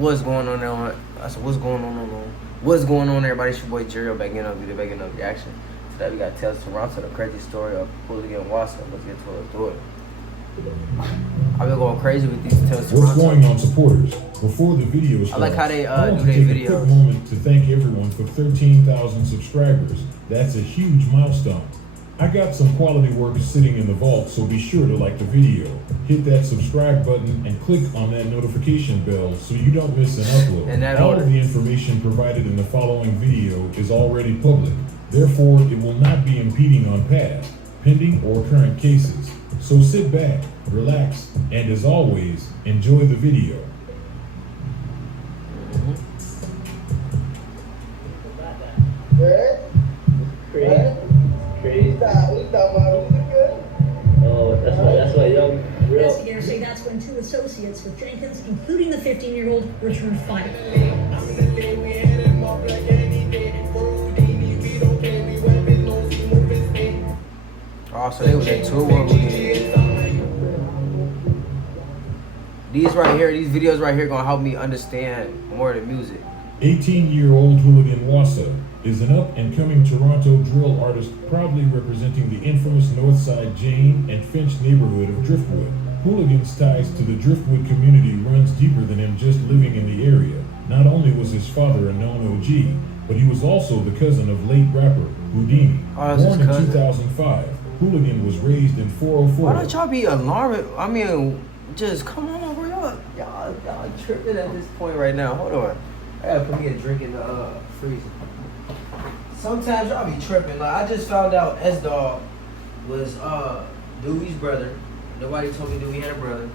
what's going on there? I said, what's going on? What's going on, everybody? It's your boy Jerry back in the Back Up reaction. Today we got Tales Toronto, the crazy story of Houligan and Wassa. Let's get to it. Do it. I've been going crazy with these Tales Toronto. What's going on, supporters? Before the video starts, I like how they do their videos. A quick moment to thank everyone for 13,000 subscribers. That's a huge milestone. I got some quality work sitting in the vault, so be sure to like the video, hit that subscribe button, and click on that notification bell so you don't miss an upload. And that all of the information provided in the following video is already public. Therefore, it will not be impeding on past, pending, or current cases. So sit back, relax, and as always, enjoy the video. That's why young real. Investigators say that's when two associates with Jenkins, including the 15-year-old, returned fire. Oh, so they was in tour. These right here, these videos right here gonna help me understand more of the music. 18-year-old Houligan Wassa is an up-and-coming Toronto drill artist proudly representing the infamous Northside Jane and Finch neighborhood of Driftwood. Houligan's ties to the Driftwood community runs deeper than him just living in the area. Not only was his father a known OG, but he was also the cousin of late rapper Houdini. Born in 2005, Houligan was raised in 404. Why don't y'all be alarming? I mean, just come on, bro. Y'all tripping at this point right now. Hold on. I gotta put me a drink in the freezer. Sometimes y'all be tripping. Like, I just found out S-Dog was Dewey's brother. Nobody told me Dewey had a brother.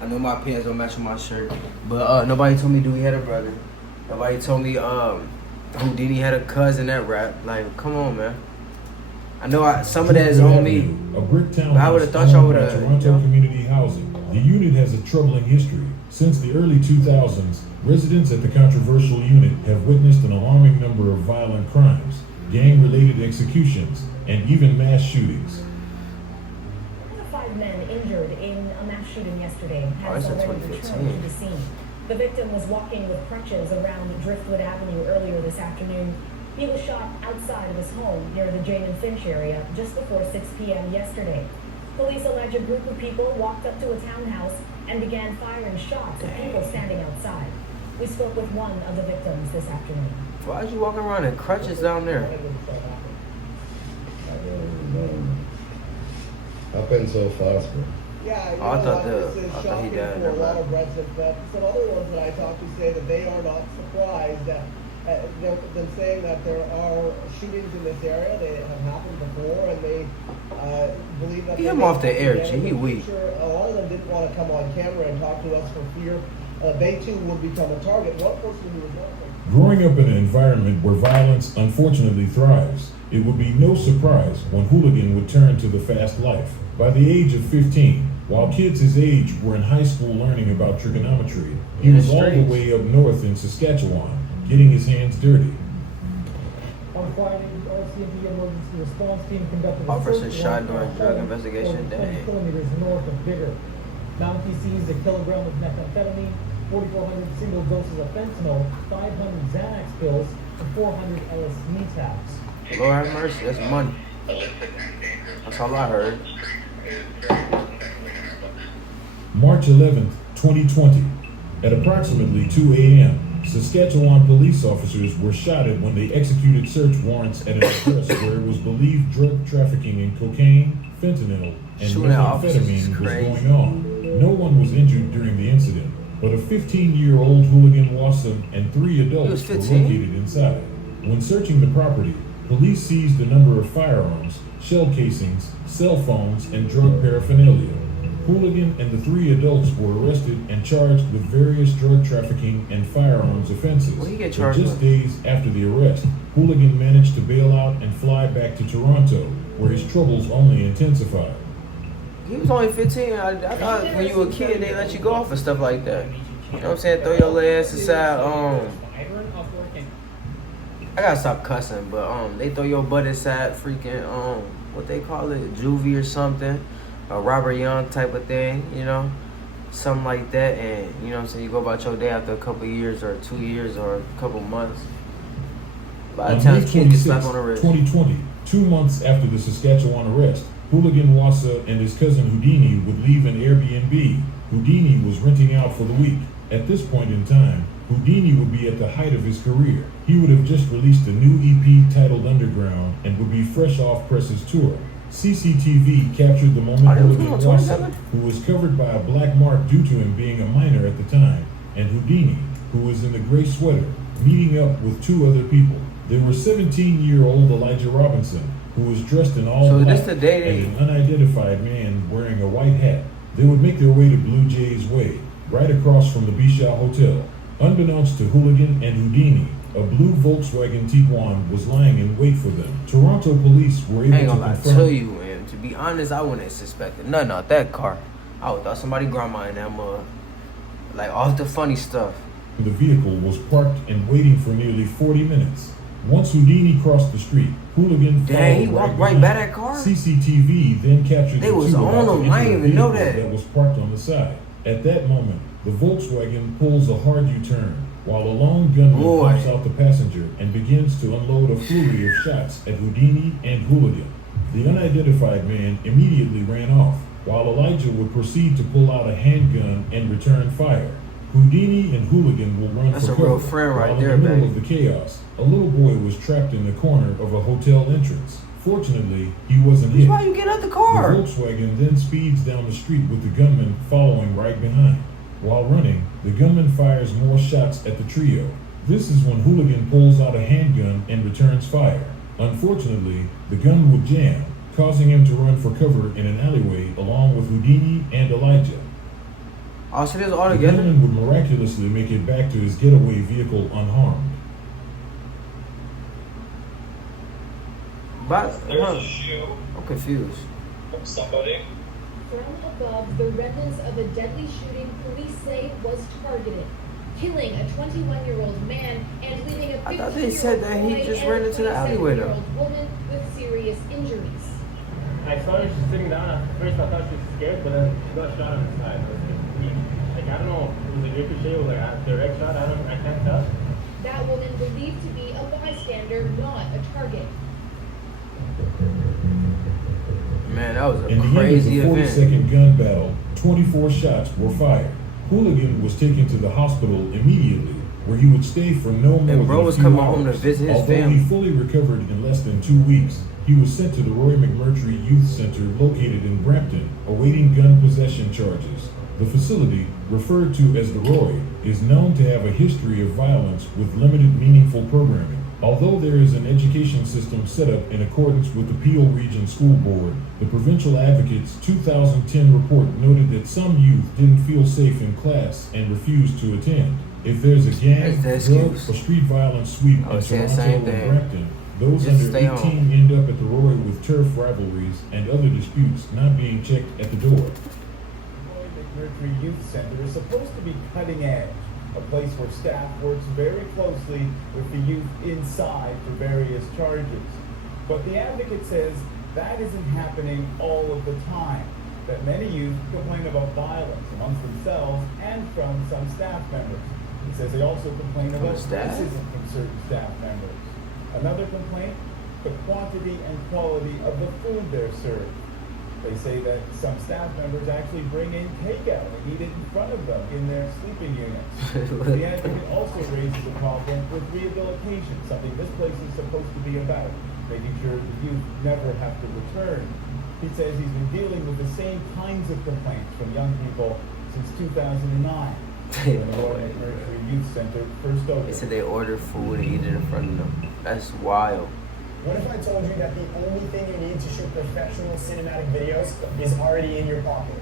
I know my pants don't match with my shirt, but nobody told me Dewey had a brother. Nobody told me Houdini had a cousin that rap. Like, come on, man. I know some of that is on me. A brick town. But I would have thought y'all would have. Toronto Community Housing. The unit has a troubling history. Since the early 2000s, residents at the controversial unit have witnessed an alarming number of violent crimes, gang-related executions, and even mass shootings. 5 men injured in a mass shooting yesterday has already returned to the scene. The victim was walking with crutches around Driftwood Avenue earlier this afternoon. He was shot outside of his home near the Jane and Finch area just before 6 p.m. yesterday. Police allege a group of people walked up to a townhouse and began firing shots at people standing outside. We spoke with one of the victims this afternoon. Why are you walking around in crutches down there? Happened so fast, bro. Yeah, you I thought this is shocking he died. for a lot of residents, but some other ones that I talked to say that they are not surprised that they've been saying that there are shootings in this area. They have happened before, and they believe that. Get him off the air, G. He weak. A lot of them didn't want to come on camera and talk to us for fear they too would become a target. One person who was growing up in an environment where violence unfortunately thrives, it would be no surprise when Houligan would turn to the fast life. By the age of 15, while kids his age were in high school learning about trigonometry, he was all the way up north in Saskatchewan, getting his hands dirty. On Friday, the RCMP emergency response team conducted a Officer search shot warrant during drug investigation. 20 kilometers north of Bigger. Mountie seized a kilogram of methamphetamine, 4,400 single doses of fentanyl, 500 Xanax pills, and 400 LSD tabs. Lord have mercy, that's money. That's all I heard. March 11th, 2020. At approximately 2 a.m., Saskatchewan police officers were shot at when they executed search warrants at an address where it was believed drug trafficking in cocaine, fentanyl, and methamphetamine was going on. No one was injured during the incident, but a 15-year-old Houligan Wassa and 3 adults were located inside. When searching the property, police seized a number of firearms, shell casings, cell phones, and drug paraphernalia. Houligan and the 3 adults were arrested and charged with various drug trafficking and firearms offenses. But just days after the arrest, Houligan managed to bail out and fly back to Toronto, where his troubles only intensified. He was only 15. I thought when you were a kid, they let you go off for stuff like that. You know what I'm saying? Throw your little ass aside. I gotta stop cussing, but they throw your butt inside freaking what they call it, juvie or something, a Robert Young type of thing, you know, something like that. And you know what I'm saying, you go about your day after a couple years or 2 years or a couple months. A lot of On times May kids get slapped 26, on the wrist. 2020, 2 months after the Saskatchewan arrest, Houligan, Wassa, and his cousin Houdini would leave an Airbnb Houdini was renting out for the week. At this point in time, Houdini would be at the height of his career. He would have just released a new EP titled Underground and would be fresh off Press's tour. CCTV captured the moment Houligan Wassa, who was covered by a black mark due to him being a minor at the time, and Houdini, who was in the gray sweater, meeting up with 2 other people. They were 17-year-old Elijah Robinson, who was dressed in all black, and an unidentified man wearing a white hat. They would make their way to Blue Jays Way, right across from the Bisha Hotel. Unbeknownst to Houligan and Houdini, a blue Volkswagen Tiguan was lying in wait for them. Toronto police were able to confirm. Tell you, man, to be honest, I wouldn't have suspected nothing out that car. I would thought somebody grandma in that mud. Like all the funny stuff. The vehicle was parked and waiting for nearly 40 minutes. Once Houdini crossed the street, Houligan he walked right by that car? CCTV then captured They was on him. I didn't even know that. That was parked on the side. At that moment, the Volkswagen pulls a hard U-turn, while a lone gunman pops out the passenger and begins to unload a flurry of shots at Houdini and Houligan. The unidentified man immediately ran off, while Elijah would proceed to pull out a handgun and return fire. Houdini and Houligan will run for cover. Real friend right there, in the middle of the chaos, a little boy was trapped in the corner of a hotel entrance. Fortunately, he wasn't hit. Why you get out the car? The Volkswagen then speeds down the street with the gunman following right behind. While running, the gunman fires more shots at the trio. This is when Houligan pulls out a handgun and returns fire. Unfortunately, the gun would jam, causing him to run for cover in an alleyway along with Houdini and Elijah. Oh, so there's all the together? gunman would miraculously make it back to his getaway vehicle unharmed. But there's a shoe. I'm confused. From somebody. From above, the remnants of a deadly shooting police say was targeted, killing a 21-year-old man and leaving a 15-year-old I thought they said that he just ran into the alleyway though. Woman with serious injuries. I saw her just sitting down. At first I thought she was scared, but then she got shot on the side. Like, I don't know, it was a ricochet, it was like a direct shot, I can't tell. That woman believed to be a bystander, not a target. Man, that was a crazy crazy event. In the end of the 40-second gun battle, 24 shots were fired. Houligan was taken to the hospital immediately, where he would stay for no more than a few was coming hours. home to visit his Although family. he fully recovered in less than 2 weeks, he was sent to the Roy McMurtry Youth Center located in Brampton, awaiting gun possession charges. The facility, referred to as the Roy, is known to have a history of violence with limited meaningful programming. Although there is an education system set up in accordance with the Peel Region School Board, the Provincial Advocate's 2010 report noted that some youth didn't feel safe in class and refused to attend. If there's a gang, drug, or street violence sweep in Toronto or Brampton, those under 18 end up at the Roy with turf rivalries and other disputes not being checked at the door. Roy McMurtry Youth Center is supposed to be cutting edge, a place where staff works very closely with the youth inside for various charges. But the advocate says that isn't happening all of the time, that many youth complain about violence amongst themselves and from some staff members. He says they also complain about racism from certain staff members. Another complaint, the quantity and quality of the food they're served. They say that some staff members actually bring in takeout and eat it in front of them in their sleeping units. The advocate also raises a problem with rehabilitation, something this place is supposed to be about, making sure the youth never have to return. He says he's been dealing with the same kinds of complaints from young people since 2009. When the Roy McMurtry Youth Center first opened. They said they ordered food and eat it in front of them. That's wild. What if I told you that the only thing you need to shoot professional cinematic videos is already in your pocket?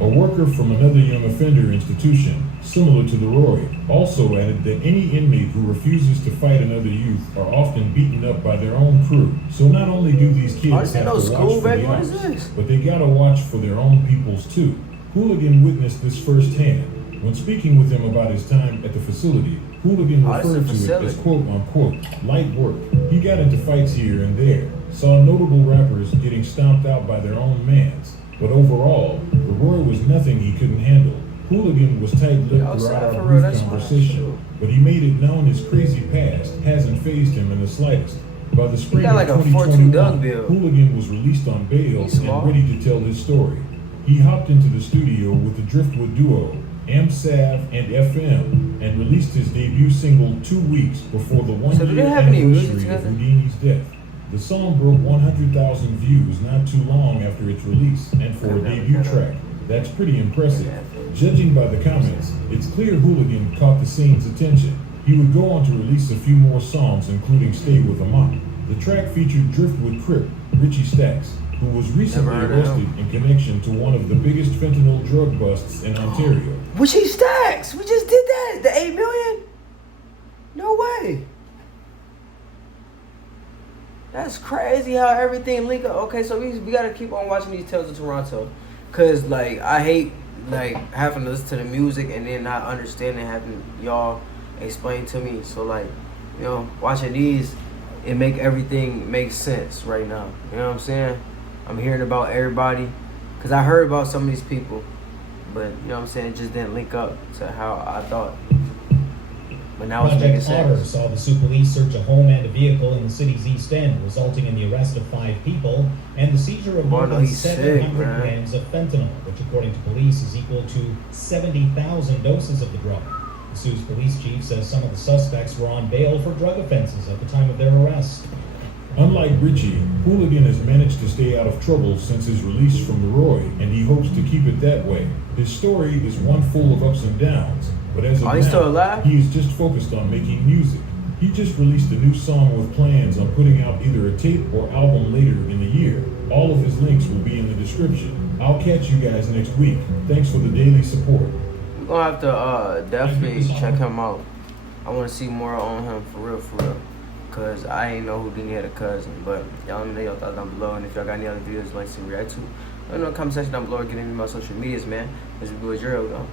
A worker from another young offender institution, similar to the Roy, also added that any inmate who refuses to fight another youth are often beaten up by their own crew. So not only do these kids have to watch for the others, but they gotta watch for their own peoples too. Houligan witnessed this firsthand. When speaking with him about his time at the facility, Houligan referred to it as quote-unquote light work. He got into fights here and there, saw notable rappers getting stomped out by their own mans. But overall, Roy was nothing he couldn't handle. Houligan was tight-lipped throughout our brief conversation, but he made it known his crazy past hasn't fazed him in the slightest. By the spring of 2021, Houligan was released on bail and ready to tell his story. He hopped into the studio with the Driftwood duo, M-Sav and FM, and released his debut single 2 weeks before the one-year anniversary of Houdini's death. The song broke 100,000 views not too long after its release, and for a debut track, that's pretty impressive. Judging by the comments, it's clear Houligan caught the scene's attention. He would go on to release a few more songs, including Stay With a Mop. The track featured Driftwood Crip, Richie Stacks, who was recently arrested in connection to one of the biggest fentanyl drug busts in Ontario. Richie Stacks! We just did that! The 8 million? No way! That's crazy how everything link up. Okay, so we gotta keep on watching these Tales of Toronto. Cause like I hate like having to listen to the music and then not understanding, having y'all explain to me. So like, you know, watching these, it make everything make sense right now. You know what I'm saying? I'm hearing about everybody. Cause I heard about some of these people, but you know what I'm saying, it just didn't link up to how I thought. But now it's making sense. Project Otter saw the Sioux Police search a home and a vehicle in the city's east end, resulting in the arrest of 5 people and the seizure of more than 700 grams of fentanyl, which according to police is equal to 70,000 doses of the drug. The Sioux police chief says some of the suspects were on bail for drug offenses at the time of their arrest. Unlike Richie, Houligan has managed to stay out of trouble since his release from the Roy, and he hopes to keep it that way. His story is one full of ups and downs, but as of now, he is just focused on making music. He just released a new song with plans on putting out either a tape or album later in the year. All of his links will be in the description. I'll catch you guys next week. Thanks for the daily support. We're gonna have to definitely check him out. I want to see more on him for real. Cause I ain't know Houdini had a cousin, but y'all let me know your thoughts down below, and if y'all got any other videos you'd like to react to, let me know in the comment section down below or get in my social medias, man. This is Bill Drill, though.